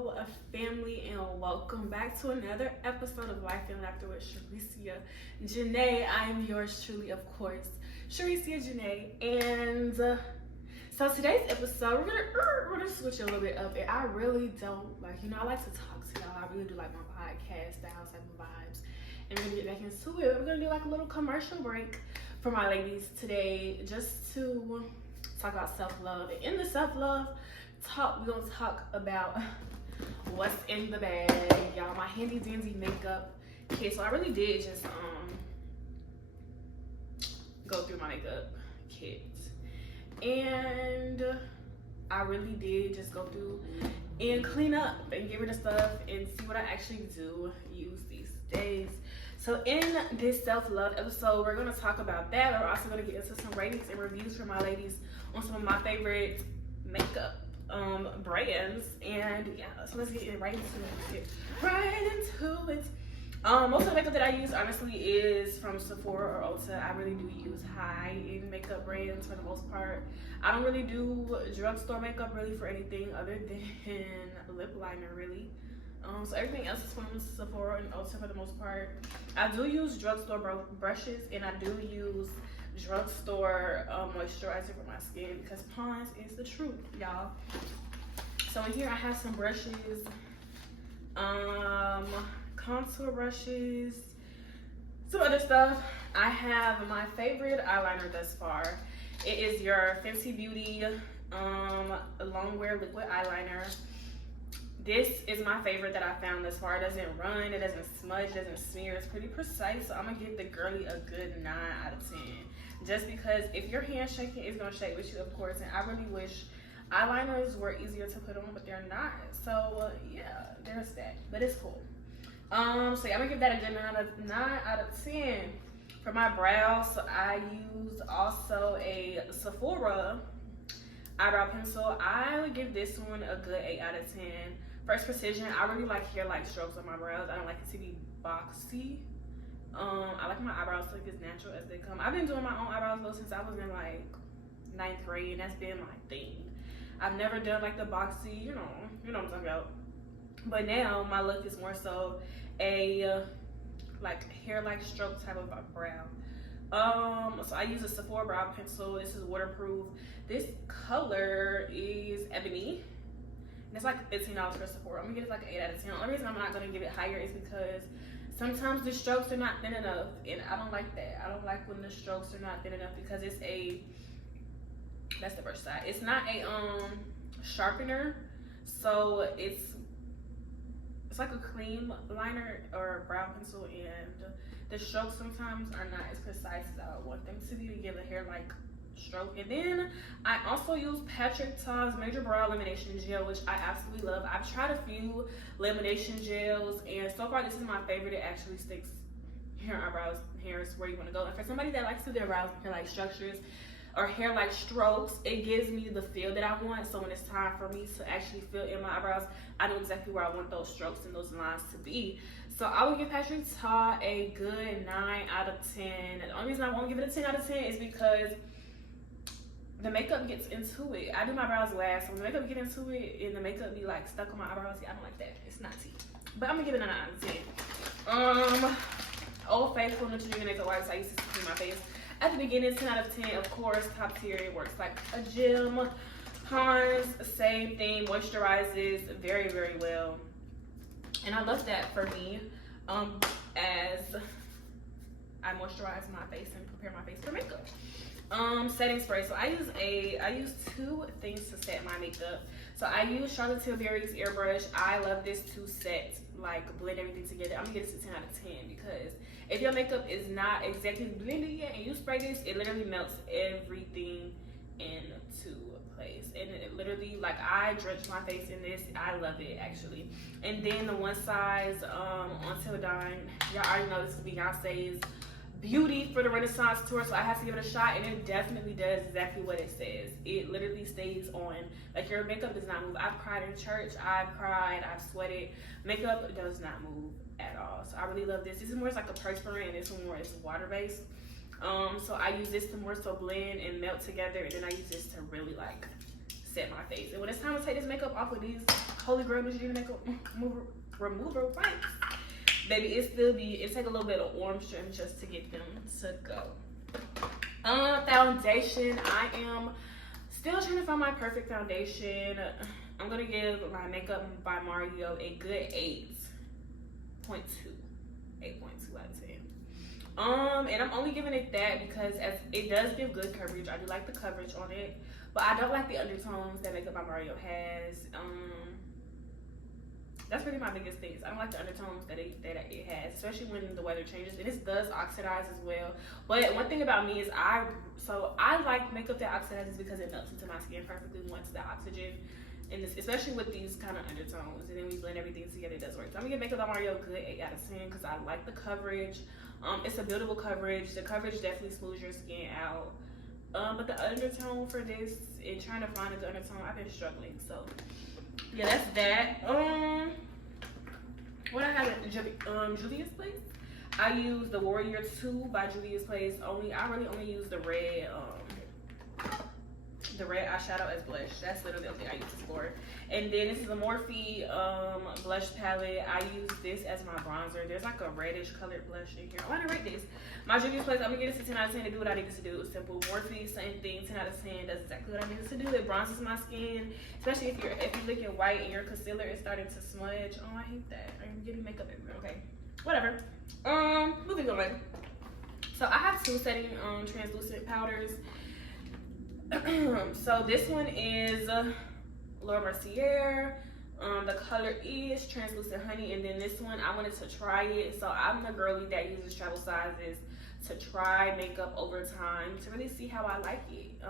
Hello, family, and welcome back to another episode of Life and Laughter with Sharisia Janee. I'm yours truly, of course, Sharisia Janee. And so today's episode, we're gonna switch a little bit up. And I really don't like, I like to talk to y'all. I really do like my podcast style type of vibes. And we're gonna get back into it. We're gonna do like a little commercial break for my ladies today, just to talk about self-love. And in the self-love talk, we're gonna talk about what's in the bag, y'all. My handy dandy makeup kit. So I really did just go through my makeup kit, and I really did just go through and clean up and get rid of stuff and see what I actually do use these days. So in this self-love episode, we're gonna talk about that. We're also gonna get into some ratings and reviews for my ladies on some of my favorite makeup brands. And yeah, so let's get right into it. Most of the makeup that I use honestly is from Sephora or Ulta. I really do use high-end makeup brands for the most part. I don't really do drugstore makeup really for anything other than lip liner really. So everything else is from Sephora and Ulta for the most part. I do use drugstore brushes, and I do use drugstore moisturizer for my skin, because Pond's is the truth, y'all. So in here I have some brushes, contour brushes, some other stuff. I have my favorite eyeliner thus far. It is your Fenty Beauty Longwear liquid eyeliner. This is my favorite that I found thus far. It doesn't run, it doesn't smudge, it doesn't smear. It's pretty precise, so I'm gonna give the girly a good 9 out of 10. Just because if your hand shaking, it's gonna shake with you, of course. And I really wish eyeliners were easier to put on, but they're not. So yeah, there's that. But it's cool. So yeah, I'm gonna give that a good 9 out of 10. For my brows, so I use also a Sephora eyebrow pencil. I would give this one a good 8 out of 10. First Precision. I really like hair-like strokes on my brows. I don't like it to be boxy. I like my eyebrows to look as natural as they come. I've been doing my own eyebrows though since I was in like 9th grade, and that's been my thing. I've never done like the boxy, you know what I'm talking about. But now my look is more so a like hair-like stroke type of brow. So I use a Sephora brow pencil. This is waterproof. This color is ebony. And it's like $15 for Sephora. I'm gonna give it like an 8 out of 10. The only reason I'm not gonna give it higher is because sometimes the strokes are not thin enough, and I don't like that. I don't like when the strokes are not thin enough, because it's that's the first side. It's not a sharpener, so it's like a cream liner or brow pencil, and the strokes sometimes are not as precise as I would want them to be to give a hair like stroke. And then I also use Patrick Ta's Major Brow Lamination Gel, which I absolutely love. I've tried a few lamination gels, and so far this is my favorite. It actually sticks hair, eyebrows, hairs where you want to go. And for somebody that likes to do their brows hair like structures or hair like strokes, it gives me the feel that I want. So when it's time for me to actually fill in my eyebrows, I know exactly where I want those strokes and those lines to be. So I would give Patrick Ta a good 9 out of 10. And the only reason I won't give it a 10 out of 10 is because the makeup gets into it. I do my brows last, so when the makeup get into it and the makeup be like stuck on my eyebrows, I don't like that. It's not tea. But I'm gonna give it a 9 out of 10. Old Faithful Neutrogena makeup wipes. I used to clean my face at the beginning. 10 out of 10, of course. Top tier. It works like a gym. Pond's, same thing. Moisturizes very, very well, and I love that for me. As I moisturize my face and prepare my face for makeup. Setting spray. So I use 2 things to set my makeup. So I use Charlotte Tilbury's airbrush. I love this to set, like, blend everything together. I'm gonna give this a 10 out of 10, because if your makeup is not exactly blended yet and you spray this, it literally melts everything into place. And it literally, like, I drench my face in this. I love it actually. And then the One Size Until Dawn. Y'all already know this is Beyonce's Beauty for the Renaissance tour, so I have to give it a shot, and it definitely does exactly what it says. It literally stays on. Like, your makeup does not move. I've cried in church, I've cried, I've sweated. Makeup does not move at all. So I really love this. This is more like a perspirant, and this one more is water based. So I use this to more so blend and melt together, and then I use this to really like set my face. And when it's time to take this makeup off with these Holy Grail Neutrogena makeup remover wipes, baby, it take a little bit of arm strength just to get them to go. Foundation, I am still trying to find my perfect foundation. I'm gonna give my Makeup by Mario a good 8.2 out of 10. And I'm only giving it that because as it does give good coverage. I do like the coverage on it, but I don't like the undertones that Makeup by Mario has. That's really my biggest thing. I don't like the undertones that it has, especially when the weather changes. And this does oxidize as well. But one thing about me is I like makeup that oxidizes because it melts into my skin perfectly once the oxygen, and this, especially with these kind of undertones. And then we blend everything together, it does work. So I'm gonna give Makeup by Mario a good 8 out of 10 because I like the coverage. It's a buildable coverage. The coverage definitely smooths your skin out. But the undertone for this and trying to find a good undertone, I've been struggling. So yeah, that's that. What I have at Juvia's Place, I use the Warrior 2 by Juvia's Place. I really only use the red eyeshadow as blush. That's literally the only thing I use this for. And then this is a Morphe blush palette. I use this as my bronzer. There's like a reddish colored blush in here. I want to rate this. My Juvia's Place, I'm gonna give this a 10 out of 10 to do what I need this to do. It's simple. Morphe, same thing, 10 out of 10. Does exactly what I need this to do. It bronzes my skin, especially if you're looking white and your concealer is starting to smudge. Oh, I hate that. I'm getting makeup everywhere. Okay, whatever. Moving on. So I have two setting translucent powders. So this one is Laura Mercier. The color is Translucent Honey, and then this one I wanted to try it. So I'm the girlie that uses travel sizes to try makeup over time to really see how I like it.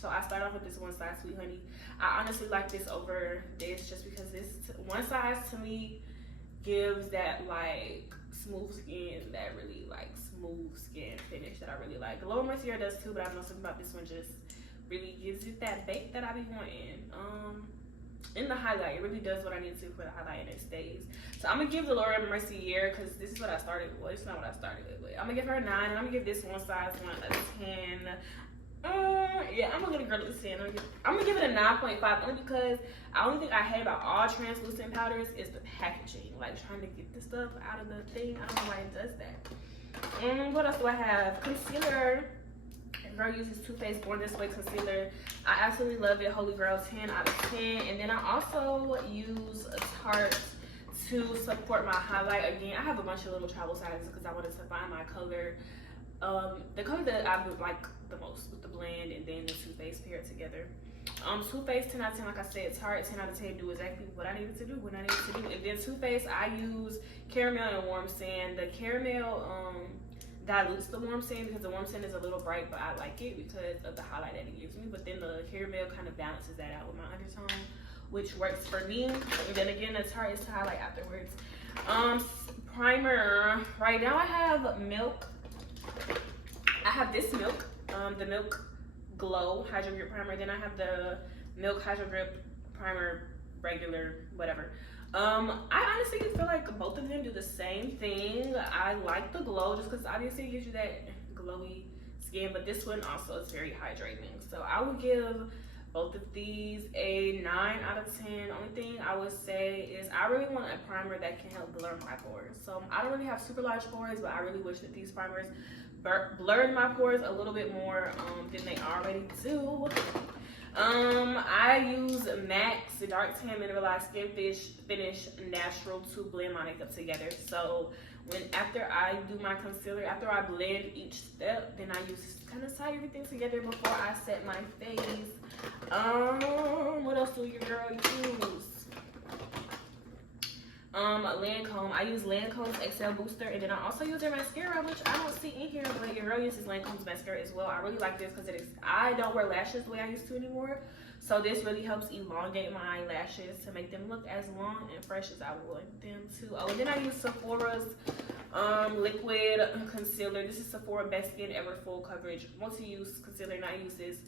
So I started off with this one size Sweet Honey. I honestly like this over this just because this one size to me gives that like smooth skin, that really like smooth skin finish that I really like. Laura Mercier does too, but I know something about this one just really gives it that bake that I be wanting. In the highlight, it really does what I need to for the highlight, and it stays. So I'm gonna give the Laura Mercier, because this is what I started with. Well, it's not what I started with, but I'm gonna give her a 9, and I'm gonna give this one size one a 10. Yeah, I'm gonna give a girl a 10. I'm gonna give it a 9.5 only because the only thing I hate about all translucent powders is the packaging, like trying to get the stuff out of the thing. I don't know why it does that. What else do I have? Concealer. Girl uses Too Faced Born This Way concealer. I absolutely love it. Holy Grail, 10 out of 10. And then I also use a Tarte to support my highlight. Again, I have a bunch of little travel sizes because I wanted to find my color. The color that I would like the most with the blend and then the Too Faced paired together. Too Faced, 10 out of 10, like I said. Tarte, 10 out of 10, do exactly what I needed to do when I needed to do. And then Too Faced, I use caramel and warm sand. The caramel dilutes the warm sand because the warm sand is a little bright, but I like it because of the highlight that it gives me. But then the caramel kind of balances that out with my undertone, which works for me. And then again, the Tarte is to highlight afterwards. Primer. Right now I have Milk. I have this Milk, the Milk Glow Hydro Grip Primer. Then I have the Milk Hydro Grip Primer, regular, whatever. I honestly feel like both of them do the same thing. I like the glow just because obviously it gives you that glowy skin, but this one also is very hydrating. So I would give both of these a 9 out of 10. Only thing I would say is I really want a primer that can help blur my pores. So I don't really have super large pores, but I really wish that these primers blurred my pores a little bit more than they already do. I use MAC's Dark Tan Mineralized Skin Finish Natural to blend my makeup together. So after I do my concealer, after I blend each step, then I use kind of tie everything together before I set my face. What else do your girl use? Lancome. I use Lancome's XL Booster, and then I also use their mascara, which I don't see in here, but your girl uses Lancome's mascara as well. I really like this because I don't wear lashes the way I used to anymore, so this really helps elongate my eyelashes to make them look as long and fresh as I want them to. Oh, and then I use Sephora's liquid concealer. This is Sephora Best Skin Ever Full Coverage Multi-Use Concealer, and I use this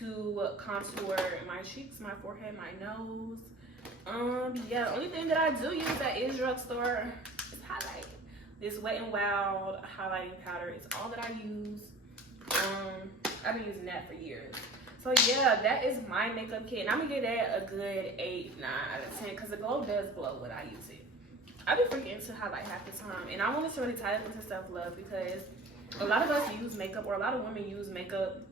to contour my cheeks, my forehead, my nose. Yeah, the only thing that I do use at Is Drugstore is highlight. This Wet n Wild highlighting powder is all that I use. I've been using that for years. So yeah, that is my makeup kit. And I'm gonna give that a good 8, 9 out of 10 because the glow does glow when I use it. I be freaking into highlight half the time, and I wanted to really tie it into self-love because a lot of us use makeup, or a lot of women use makeup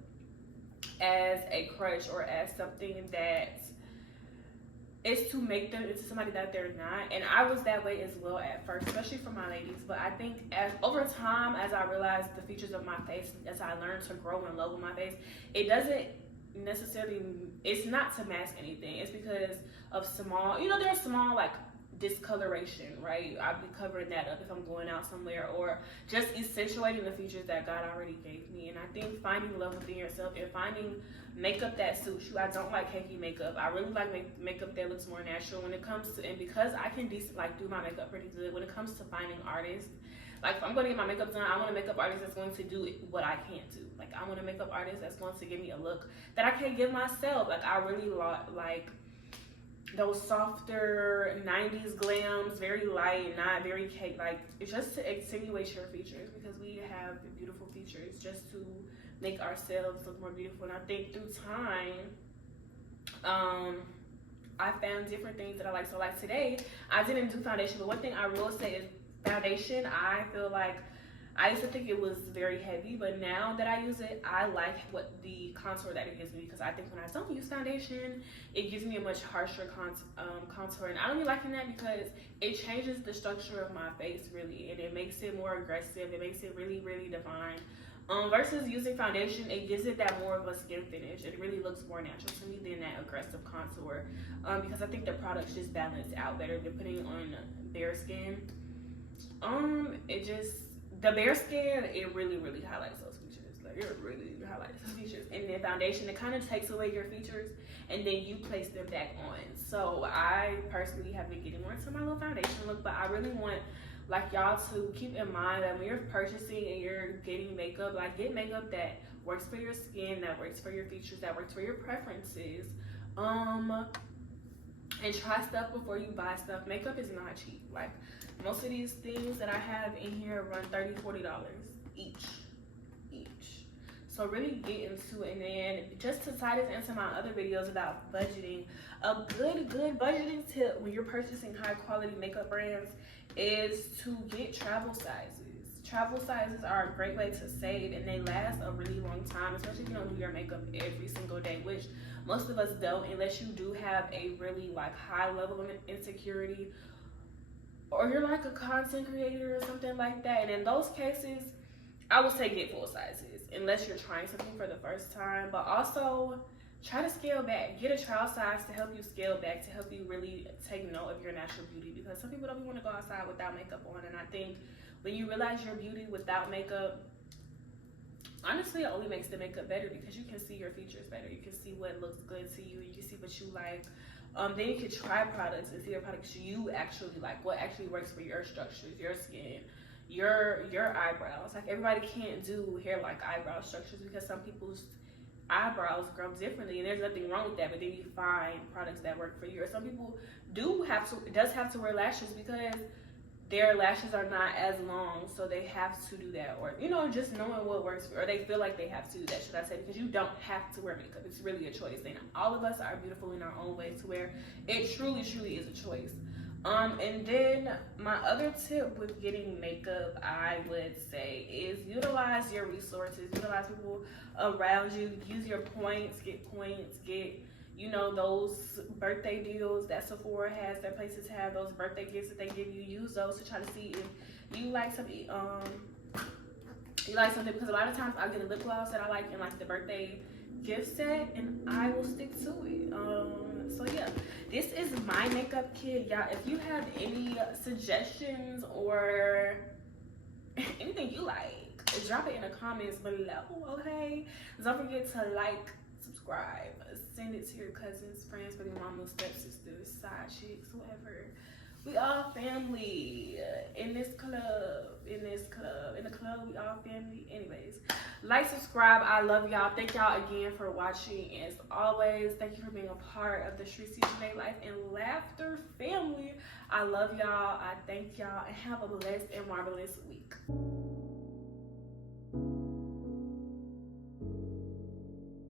as a crutch or as something that is to make them into somebody that they're not. And I was that way as well at first, especially for my ladies. But I think as over time, as I realized the features of my face, as I learned to grow in love with my face, it doesn't necessarily, it's not to mask anything. It's because of small, you know, there's small like discoloration, right? I'll be covering that up if I'm going out somewhere, or just accentuating the features that God already gave me. And I think finding love within yourself and finding makeup that suits you. I don't like cakey makeup. I really like makeup that looks more natural when it comes to, and because I can do my makeup pretty good when it comes to finding artists. Like if I'm going to get my makeup done, I want a makeup artist that's going to do what I can't do. Like I want a makeup artist that's going to give me a look that I can't give myself. Like I really like those softer 90s glams, very light, not very cake. Like it's just to accentuate your features, because we have beautiful features just to make ourselves look more beautiful. And I think through time, I found different things that I like. So like today, I didn't do foundation, but one thing I will say is foundation, I feel like I used to think it was very heavy, but now that I use it, I like what the contour that it gives me, because I think when I don't use foundation, it gives me a much harsher contour. And I don't be liking that because it changes the structure of my face really, and it makes it more aggressive. It makes it really, really defined. Versus using foundation, it gives it that more of a skin finish. It really looks more natural to me than that aggressive contour, because I think the products just balance out better depending on bare skin. The bare skin, it really, really highlights those features. Like it really highlights those features. And then foundation, it kind of takes away your features and then you place them back on. So I personally have been getting more into my little foundation look, but I really want like y'all to keep in mind that when you're purchasing and you're getting makeup, like get makeup that works for your skin, that works for your features, that works for your preferences. And try stuff before you buy stuff. Makeup is not cheap. Like most of these things that I have in here run $30-$40 each. So really get into it. And then just to tie this into my other videos about budgeting, a good budgeting tip when you're purchasing high quality makeup brands is to get travel sizes. Travel sizes are a great way to save, and they last a really long time, especially if you don't do your makeup every single day, which most of us don't, unless you do have a really like high level of insecurity, or you're like a content creator or something like that. And in those cases, I would say get full sizes unless you're trying something for the first time. But also try to scale back. Get a trial size to help you scale back, to help you really take note of your natural beauty, because some people don't want to go outside without makeup on. And I think when you realize your beauty without makeup, honestly, it only makes the makeup better, because you can see your features better. You can see what looks good to you. You can see what you like. Then you can try products and see the products you actually like, what actually works for your structures, your skin, your eyebrows. Like everybody can't do hair like eyebrow structures, because some people's eyebrows grow differently, and there's nothing wrong with that. But then you find products that work for you. Or some people does have to wear lashes because their lashes are not as long, so they have to do that. Or, you know, just knowing what works for, or they feel like they have to do that, should I say, because you don't have to wear makeup. It's really a choice, and all of us are beautiful in our own way, to where it truly is a choice. And then my other tip with getting makeup, I would say, is utilize your resources, utilize people around you, use your points, get, you know, those birthday deals that Sephora has, that places have, those birthday gifts that they give you. Use those to try to see if you like something, because a lot of times I'll get a lip gloss that I like in like the birthday gift set, and I will stick to it. So yeah, this is my makeup kit, y'all. If you have any suggestions or anything you like, drop it in the comments below, okay? Don't forget to like, subscribe, send it to your cousins, friends, baby mamas, stepsisters, side chicks, whoever. We all family in this club, in the club, we all family. Anyways, like, subscribe. I love y'all. Thank y'all again for watching. As always, thank you for being a part of the Sharisia Janee Life and Laughter family. I love y'all. I thank y'all, and have a blessed and marvelous week.